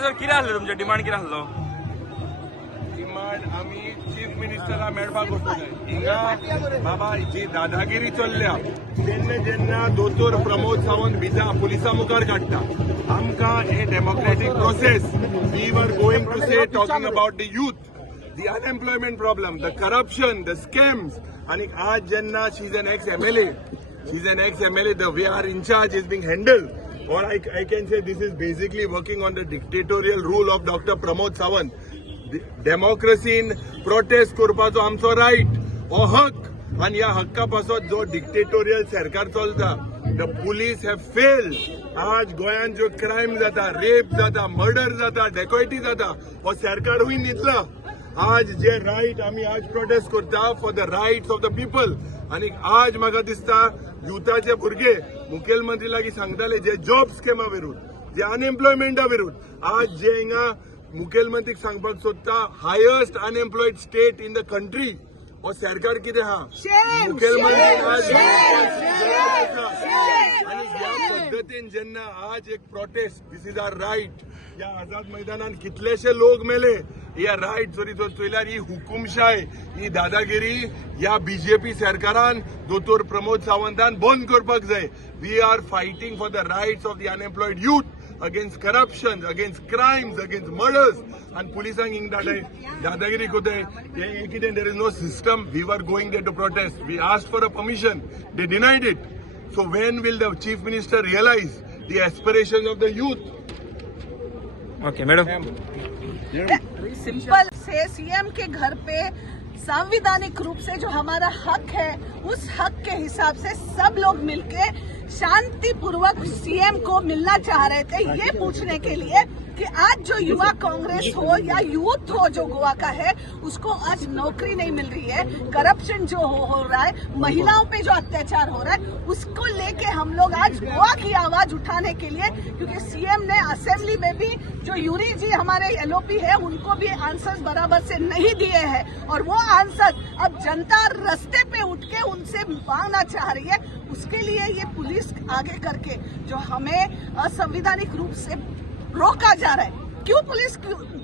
Sir कितें आसलें तुमचें डिमांड कितें आसलो? डिमांड आमी चीफ मिनिस्टरा मेळपाक वचूंक हिंगा बाबा जी दादागिरी चल्ल्या जेन्ना जेन्ना दोतोर प्रमोद सावंत बिजा पुलिसा मुखार काडटा आमकां हे democratic process we were going to say talking about the youth the unemployment problem, the corruption, the scams, and आज जेन्ना she's an ex-MLA, the way our in charge is being handled, or I can say this is basically working on the dictatorial rule of Dr. Pramod Sawant. Democracy in protest करपाचो आमचो right, हो हक, आणि या हक्कापासून जो dictatorial सरकार चलता, the police have failed. आज गोंयांत जो crime जाता, rape जाता, murder जाता, dacoity जाता, हो सरकारूय न्हिदला. आज जे राईट आम्ही आज प्रोटेस्ट करता for the rights of the people आणि आज म्हाका दिसता युथाचे भुरगे मुखेलमंत्री लागीं सांगताले जे जॉब स्किमा विरुद्ध जे अनएम्प्लॉयमेंटा विरुद्ध आज जे हिंगा मुखेलमंत्रीक सांगपाक सोदता highest unemployed state in the country हो सरकार कितें आहा मुखेलमंत्री आणि ह्या पद्दतीन जेन्ना आज एक protest this is our right या आझाद मैदानात कितलेशे लोक मेले या राईट चोरीचो चोयल्यार ही हुकुमशाय ही दादागिरी या बीजेपी सरकारान दोतोर प्रमोद सावंतान बंद करपाक जाय. We are fighting for the rights of the unemployed youth against corruption against crimes against murders आणि पुलिसांक हिंग दादागिरी कोताय हे कितें there is no system. We were going there to protest we asked for a permission they denied it. So when will the chief minister realise the aspirations of the youth? Okay madam. Simple से CM के घर पे संवैधानिक रूप से जो हमारा हक है उस हक के हिसाब से सब लोग मिलके शांतिपूर्वक सीएम को मिलना चाह रहे थे ये पूछने के लिए कि आज जो युवा कांग्रेस हो या यूथ हो जो गोवा का है उसको आज नौकरी नहीं मिल रही है. करप्शन जो हो रहा है महिलाओं पे जो अत्याचार हो रहा है उसको लेके हम लोग आज गोवा की आवाज उठाने के लिए क्योंकि सीएम ने असेंबली में भी जो यूरी जी हमारे एलओपी है उनको भी आंसर्स बराबर से नहीं दिए हैं और वो आंसर अब जनता रास्ते पे उठ के उनसे मांगना चाह रही है. उसके लिए ये पुलिस आगे करके जो हमें असंवैधानिक रूप से रोका जा रहा है. क्यों पुलिस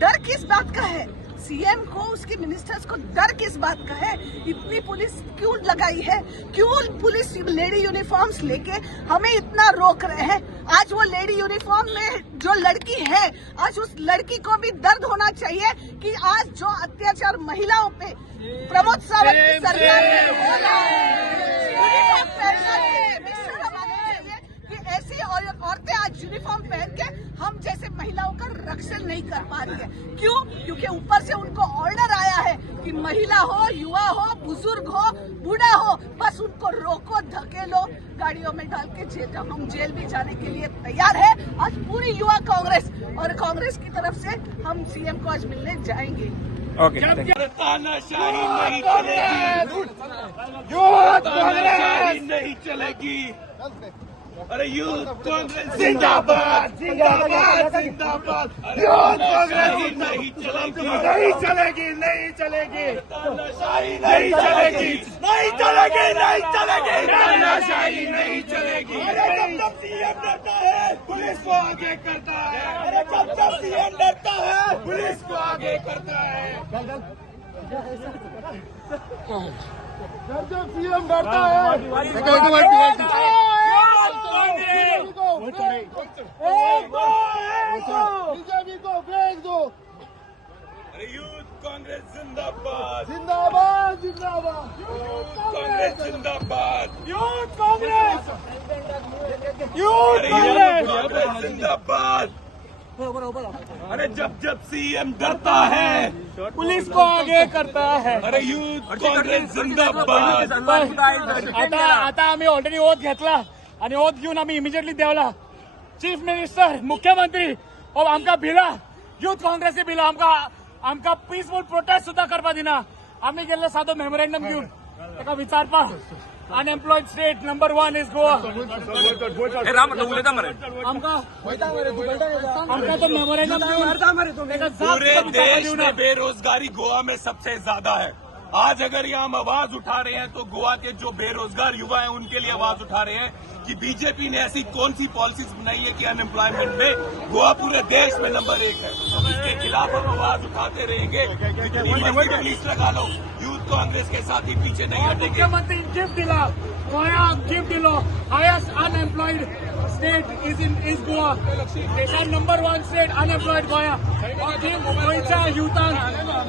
डर किस बात का है? सीएम को उसके मिनिस्टर्स को डर किस बात का है? इतनी पुलिस क्यों लगाई है? क्यों पुलिस लेडी यूनिफॉर्म्स लेके हमें इतना रोक रहे हैं? आज वो लेडी यूनिफॉर्म में जो लड़की है आज उस लड़की को भी दर्द होना चाहिए कि आज जो अत्याचार महिलाओं पे प्रमोद सावंत की सरकार में हो रहा है यूनिफॉर्म पहनना चाहिए. शर्म आनी चाहिए कि ऐसी औरतें आज यूनिफॉर्म पहन के हम जैसे महिलाओं का रक्षण नहीं कर पा रही है. क्यों? क्योंकि ऊपर से उनको ऑर्डर आया है कि महिला हो युवा हो बुजुर्ग हो बूढ़ा हो बस उनको रोको धकेलो गाड़ियों में डाल के जेल. हम जेल भी जाने के लिए तैयार है. आज पूरी युवा कांग्रेस और कांग्रेस की तरफ से हम सीएम को आज मिलने जाएंगे. ओके तानाशाही नहीं चलेगी, तानाशाही नहीं चलेगी. अरे यूथ कांग्रेस जिंदाबाद जिंदाबाद जिंदाबाद. यूथ कांग्रेस नहीं चलेगी नहीं चलेगी नहीं चलेगी. तानाशाही नहीं चलेगी नहीं चलेगी नहीं चलेगी. तानाशाही नहीं चलेगी. अरे जब सीएम डरता है पुलिस को आगे करता है. अरे जब सीएम डरता है पुलिस को आगे करता है. जब सीएम डरता है बीजेपी को फेंक दो. अरे यूथ कांग्रेस जिंदाबाद जिंदाबाद जिंदाबाद. यूथ कांग्रेस जिंदाबाद. यूथ कांग्रेस यूथ कांग्रेस जिंदाबाद. अरे जब सीएम डरता है पुलिस को आगे करता है. अरे यूथ काँग्रेस जिंदाबाद. आता आम्ही ऑलरेडी ओथ घेतला आणि ओथ घेऊन आम्ही इमिजिएटली देवला चीफ मिनिस्टर मुख्यमंत्री और आमका भिला यूथ काँग्रेसी भिला आमका पीसफुल प्रोटेस्ट सुद्धा करपा दिना. आम्ही गेल्ले साधो मेमोरेंडम घेऊन ताका विचारपा unemployed state number 1 is Goa. आमका तो मेमोरेंडम पूरे देश में बेरोजगारी गोवा में सबसे ज्यादा है. आज अगर यहाँ हम आवाज उठा रहे हैं तो गोवा के जो बेरोजगार युवा हैं उनके लिए आवाज उठा रहे हैं कि बीजेपी ने ऐसी कौन सी पॉलिसीज बनाई है कि अनएम्प्लॉयमेंट में गोवा पूरे देश में नंबर 1 है। इसके खिलाफ हम आवाज उठाते रहेंगे। जितनी मर्जी पुलिस लगा लो, यूथ कांग्रेस के साथ ही पीछे नहीं हटेंगे। मुख्यमंत्री गिफ्ट दिला, गोवा गिफ्ट दिलो, highest unemployed state is Goa, देशात नंबर 1 स्टेट अनएम्प्लॉयड गोवा, गोयच्या युथांक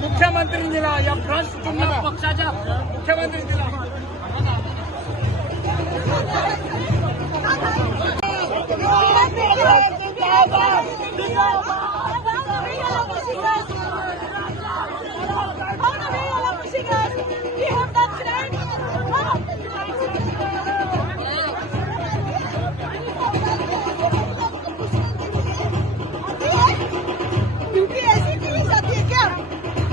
मुख्यमंत्री दिला, या भ्रष्ट तुमच्या पक्षाच्या मुख्यमंत्री दिला। ड्यूटी ऐसी की जाती है क्या?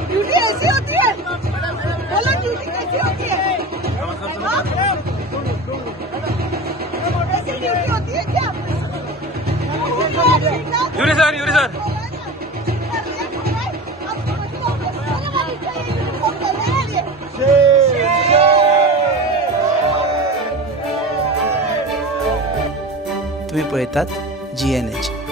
ड्यूटी ऐसी होती है? बोलो ड्यूटी कैसी होती है? ऐसी ड्यूटी होती है क्या? युरी सर तुम्ही पळतात GNH।